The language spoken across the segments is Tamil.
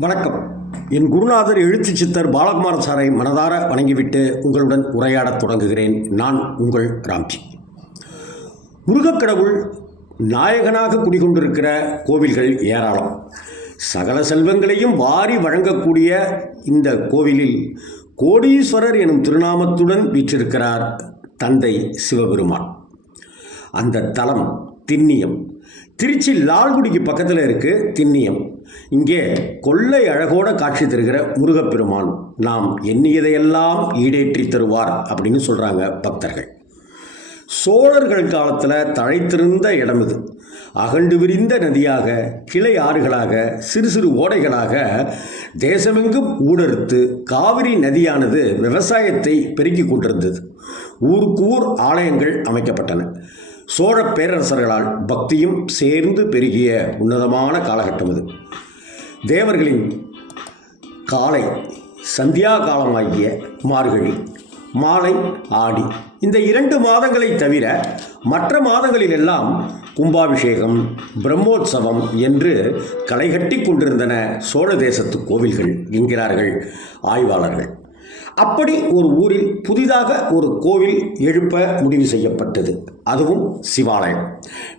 வணக்கம். என் குருநாதர் எழுத்து சித்தர் பாலகுமார் சாரை மனதார வணங்கிவிட்டு உங்களுடன் உரையாடத் தொடங்குகிறேன். நான் உங்கள் ராம்ஜி. முருகக்கடவுள் நாயகனாக குடிகொண்டிருக்கிற கோவில்கள் ஏராளம். சகல செல்வங்களையும் வாரி வழங்கக்கூடிய இந்த கோவிலில் கோடீஸ்வரர் எனும் திருநாமத்துடன் வீற்றிருக்கிறார் தந்தை சிவபெருமான். அந்த தலம் திண்ணியம். திருச்சி லால்குடிக்கு பக்கத்தில் இருக்கு திண்ணியம். இங்கே கொள்ளை அழகோட காட்சி தருகிற முருகப்பெருமான் நாம் எண்ணியதையெல்லாம் ஈடேற்றி தருவார் அப்படின்னு சொல்கிறாங்க பக்தர்கள். சோழர்கள் காலத்தில் தழைத்திருந்த இடம் இது. அகண்டு விரிந்த நதியாக கிளை ஆறுகளாக சிறு சிறு ஓடைகளாக தேசமெங்கும் ஊடறுத்து காவிரி நதியானது விவசாயத்தை பெருக்கிக் கொண்டிருந்தது. ஊருக்கு ஊர் ஆலயங்கள் அமைக்கப்பட்டன. சோழ பேரரசர்களால் பக்தியும் சேர்ந்து பெருகிய உன்னதமான காலகட்டம் அது. தேவர்களின் காலை சந்தியா காலமாகிய மார்கழி மாலை ஆடி இந்த இரண்டு மாதங்களை தவிர மற்ற மாதங்களிலெல்லாம் கும்பாபிஷேகம் பிரம்மோற்சவம் என்று களைகட்டி கொண்டிருந்தன சோழ தேசத்து கோவில்கள் என்கிறார்கள் ஆய்வாளர்கள். அப்படி ஒரு ஊரில் புதிதாக ஒரு கோவில் எழுப்ப முடிவு செய்யப்பட்டது. அதுவும் சிவாலயம்.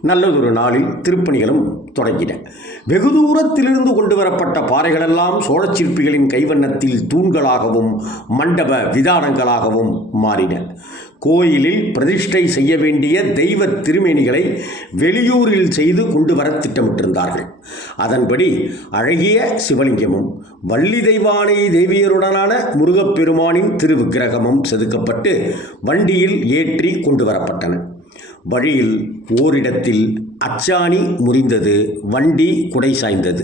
நல்லதொரு நாளில் திருப்பணிகளும் தொடங்கின. வெகு தூரத்திலிருந்து கொண்டு வரப்பட்ட பாறைகளெல்லாம் சோழச் சிற்பிகளின் கைவண்ணத்தில் தூண்களாகவும் மண்டப விதானங்களாகவும் மாறின. கோயிலில் பிரதிஷ்டை செய்ய வேண்டிய தெய்வ திருமேனிகளை வெளியூரில் செய்து கொண்டு வர திட்டமிட்டிருந்தார்கள். அதன்படி அழகிய சிவலிங்கமும் வள்ளி தெய்வானை தேவியருடனான முருகப்பெருமானின் திருவிக்கிரகமும் செதுக்கப்பட்டு வண்டியில் ஏற்றி கொண்டு வரப்பட்டன. வழியில் ஓரிடத்தில் அச்சாணி முறிந்தது வண்டி குடை சாய்ந்தது.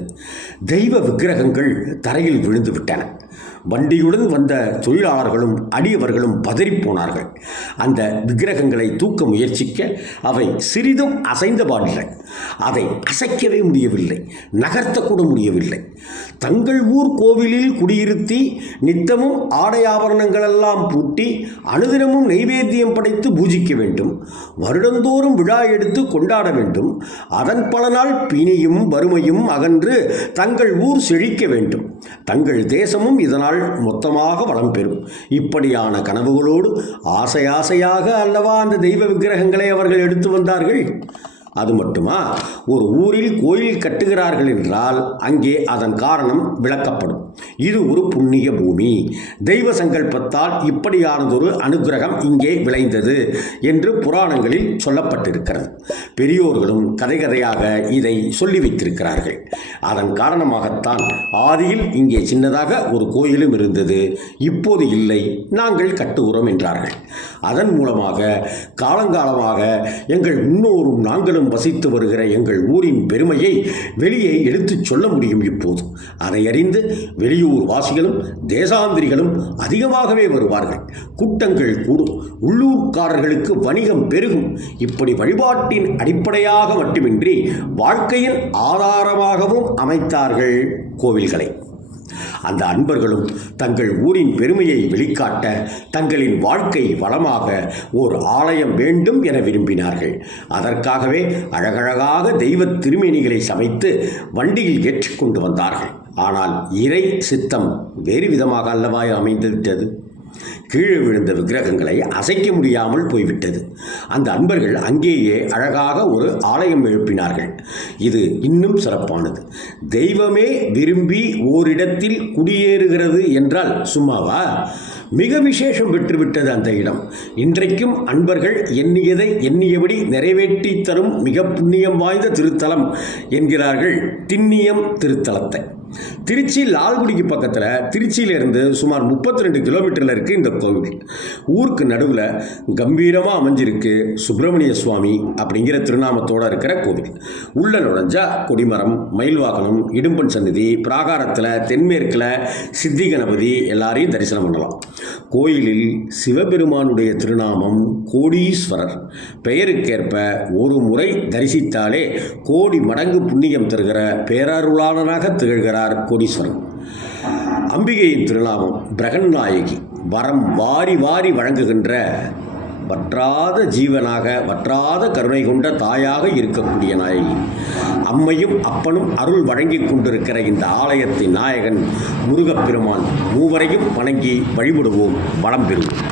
தெய்வ விக்கிரகங்கள் தரையில் விழுந்து விட்டன. வண்டியுடன் வந்த தொழிலாளர்களும் அடியவர்களும் பதறிப்போனார்கள் அந்த விக்கிரகங்களை தூக்க முயற்சிக்க அவை சிறிதும் அசைந்த பாடில்லை அதை அசைக்கவே முடியவில்லை நகர்த்தக்கூட முடியவில்லை. தங்கள் ஊர் கோவிலில் குடியிருத்தி நித்தமும் ஆடை ஆபரணங்களெல்லாம் பூட்டி அனுதினமும் நைவேத்தியம் படைத்து பூஜிக்க வேண்டும். வருடந்தோறும் விழா எடுத்து கொண்டாட வேண்டும். அதன் பலனால் பிணியும் வறுமையும் அகன்று தங்கள் ஊர் செழிக்க வேண்டும். தங்கள் தேசமும் இதனால் மொத்தமாக வளம் பெறும். இப்படியான கனவுகளோடு ஆசை ஆசையாக அல்லவா அந்த தெய்வ விக்கிரகங்களை அவர்கள் எடுத்து வந்தார்கள்? அது மட்டுமா? ஒரு ஊரில் கோயில் கட்டுகிறார்கள் என்றால் அங்கே அதன் காரணம் விளக்கப்படும். இது ஒரு புண்ணிய பூமி. தெய்வ சங்கல்பத்தால் இப்படியானதொரு அனுக்கிரகம் இங்கே விளைந்தது என்று புராணங்களில் சொல்லப்பட்டிருக்கிறது. பெரியோர்களும் கதை கதையாக இதை சொல்லி வைத்திருக்கிறார்கள். அதன் காரணமாகத்தான் ஆதியில் இங்கே சின்னதாக ஒரு கோயிலும் இருந்தது. இப்போது இல்லை நாங்கள் கட்டுகிறோம் என்றார்கள். அதன் மூலமாக காலங்காலமாக எங்கள் முன்னோரும் நாங்களும் வசித்து வருகிற எங்கள் ஊரின் பெருமையை வெளியே எடுத்துச் சொல்ல முடியும் இப்போது. அதை அறிந்து வெளியூர் வாசிகளும் தேசாந்திரிகளும் அதிகமாகவே வருவார்கள். கூட்டங்கள் கூடும். உள்ளூர்காரர்களுக்கு வணிகம் பெருகும். இப்படி வழிபாட்டின் அடிப்படையாக மட்டுமின்றி வாழ்க்கையின் ஆதாரமாகவும் அமைத்தார்கள் கோவில்களை. அந்த அன்பர்களும் தங்கள் ஊரின் பெருமையை வெளிக்காட்ட தங்களின் வாழ்க்கை வளமாக ஓர் ஆலயம் வேண்டும் என விரும்பினார்கள். அதற்காகவே அழகழகாக தெய்வ திருமேனிகளை சமைத்து வண்டியில் ஏற்றிக்கொண்டு வந்தார்கள். ஆனால் இறை சித்தம் வேறு விதமாக அல்லவா அமைந்துவிட்டது? கீழே விழுந்த விக்கிரகங்களை அசைக்க முடியாமல் போய்விட்டது. அந்த அன்பர்கள் அங்கேயே அழகாக ஒரு ஆலயம் எழுப்பினார்கள். இது இன்னும் சிறப்பானது. தெய்வமே விரும்பி ஓரிடத்தில் குடியேறுகிறது என்றால் சும்மாவா? மிக விசேஷம் பெற்றுவிட்டது அந்த இடம். இன்றைக்கும் அன்பர்கள் எண்ணியதை எண்ணியபடி நிறைவேற்றி தரும் மிக புண்ணியம் வாய்ந்த திருத்தலம் என்கிறார்கள் திண்ணியம் திருத்தலத்தை. திருச்சி லால்குடிக்கு பக்கத்தில் திருச்சியிலிருந்து சுமார் முப்பத்தி ரெண்டு கிலோமீட்டரில் இருக்குது இந்த கோவில். ஊருக்கு நடுவில் கம்பீரமாக அமைஞ்சிருக்கு சுப்பிரமணிய சுவாமி அப்படிங்கிற திருநாமத்தோடு இருக்கிற கோவில். உள்ள நுழைஞ்சா கொடிமரம் மயில்வாகனம் இடும்பன் சன்னதி பிராகாரத்தில் தென்மேற்கில் சித்தி கணபதி எல்லாரையும் தரிசனம் பண்ணலாம். கோயிலில் சிவபெருமானுடைய திருநாமம் கோடீஸ்வரர். பெயருக்கேற்ப ஒரு முறை தரிசித்தாலே கோடி மடங்கு புண்ணியம் தருகிற பேரருளாளனாக திகழ்கிறார் கோடீஸ்வரன். அம்பிகையின் திருநாமம் பிரகன்நாயகி. வரம் வாரி வாரி வழங்குகின்ற வற்றாத ஜீவனாக வற்றாத கருணை கொண்ட தாயாக இருக்கக்கூடிய நாயகி. அம்மையும் அப்பனும் அருள் வழங்கிக் கொண்டிருக்கிற இந்த ஆலயத்தின் நாயகன் முருகப்பெருமான். மூவரையும் வணங்கி வழிபடுவோம். வளம் பெறுவோம்.